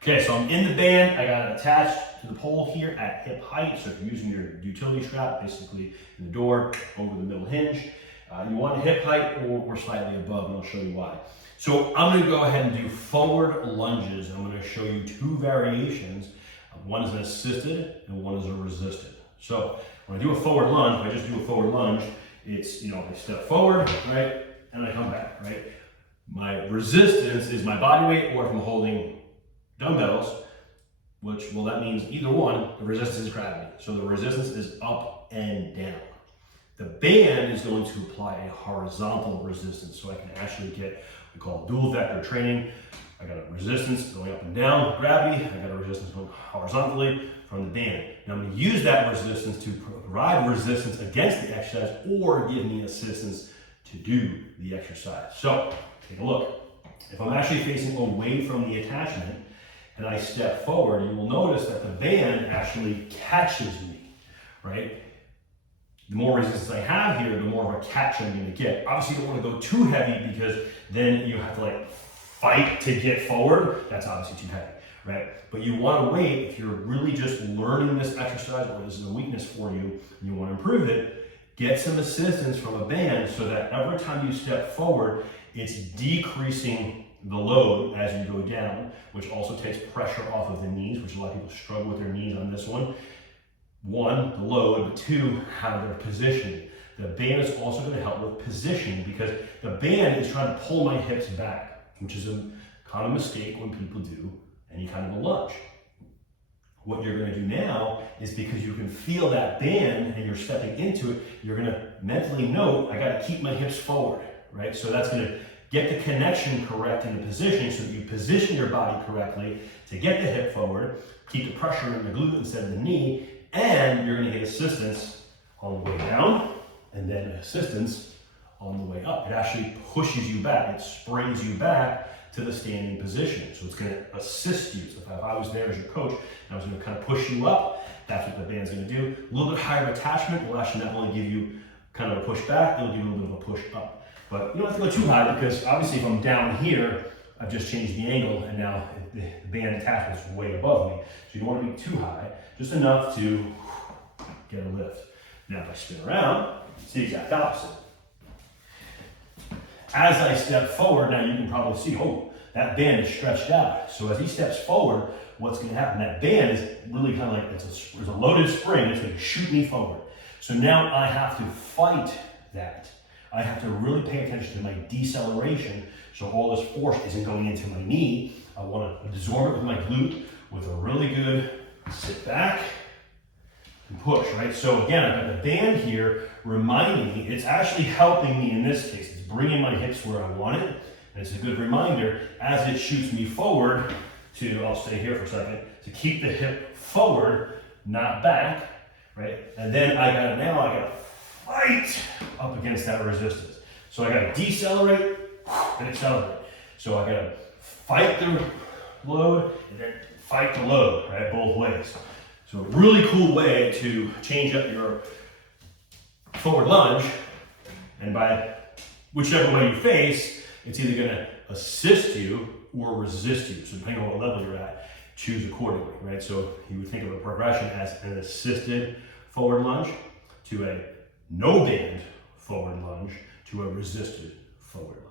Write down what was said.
Okay, so I'm in the band. I got it attached to the pole here at hip height. So if you're using your utility strap, basically in the door, over the middle hinge, you want hip height or slightly above, and I'll show you why. So I'm gonna go ahead and do forward lunges. I'm gonna show you two variations. One is an assisted and one is a resisted. So when I do a forward lunge, if I just do a forward lunge, it's, I step forward, right, and I come back, right? My resistance is my body weight, or if I'm holding dumbbells, that means either one, the resistance is gravity. So the resistance is up and down. The band is going to apply a horizontal resistance. So I can actually get what we call dual vector training. I got a resistance going up and down, gravity. I got a resistance going horizontally from the band. Now I'm going to use that resistance to provide resistance against the exercise or give me assistance to do the exercise. So take a look. If I'm actually facing away from the attachment and I step forward, you will notice that the band actually catches me, right? The more resistance I have here, the more of a catch I'm going to get. Obviously, you don't want to go too heavy because then you have to fight to get forward. That's obviously too heavy, right? But you want to wait if you're really just learning this exercise or this is a weakness for you and you want to improve it, get some assistance from a band so that every time you step forward, it's decreasing the load as you go down, which also takes pressure off of the knees, which a lot of people struggle with their knees on this one. One, the load, but two, how they're positioned. The band is also going to help with positioning because the band is trying to pull my hips back, which is a common mistake when people do any kind of a lunge. What you're going to do now is, because you can feel that band and you're stepping into it, you're going to mentally note, I got to keep my hips forward, right? So that's going to get the connection correct in the positioning so that you position your body correctly to get the hip forward, keep the pressure in the glute instead of the knee, and you're going to get assistance on the way down and then assistance on the way up. It actually pushes you back. It springs you back to the standing position. So it's going to assist you. So if I was there as your coach and I was going to kind of push you up, that's what the band's going to do. A little bit higher attachment will actually not only give you kind of a push back, it'll give you a little bit of a push up. But you don't have to go too high because obviously if I'm down here, I've just changed the angle and now the band attachment is way above me. So you don't want to be too high, just enough to get a lift. Now if I spin around, it's the exact opposite. As I step forward, now you can probably see, that band is stretched out. So as he steps forward, what's going to happen? That band is really kind of like, there's a loaded spring, it's going to shoot me forward. So now I have to fight that. I have to really pay attention to my deceleration so all this force isn't going into my knee. I want to absorb it with my glute with a really good sit back and push, right? So again, I've got the band here reminding me, it's actually helping me in this case. It's bringing my hips where I want it. And it's a good reminder as it shoots me forward I'll stay here for a second, to keep the hip forward, not back, right? And then I gotta fight up against that resistance. So I gotta decelerate and accelerate. So I gotta fight the load and then fight the load, right? Both ways. So a really cool way to change up your forward lunge, and by whichever way you face, it's either gonna assist you or resist you. So depending on what level you're at, choose accordingly, right? So you would think of a progression as an assisted forward lunge to a no band forward lunge to a resisted forward lunge.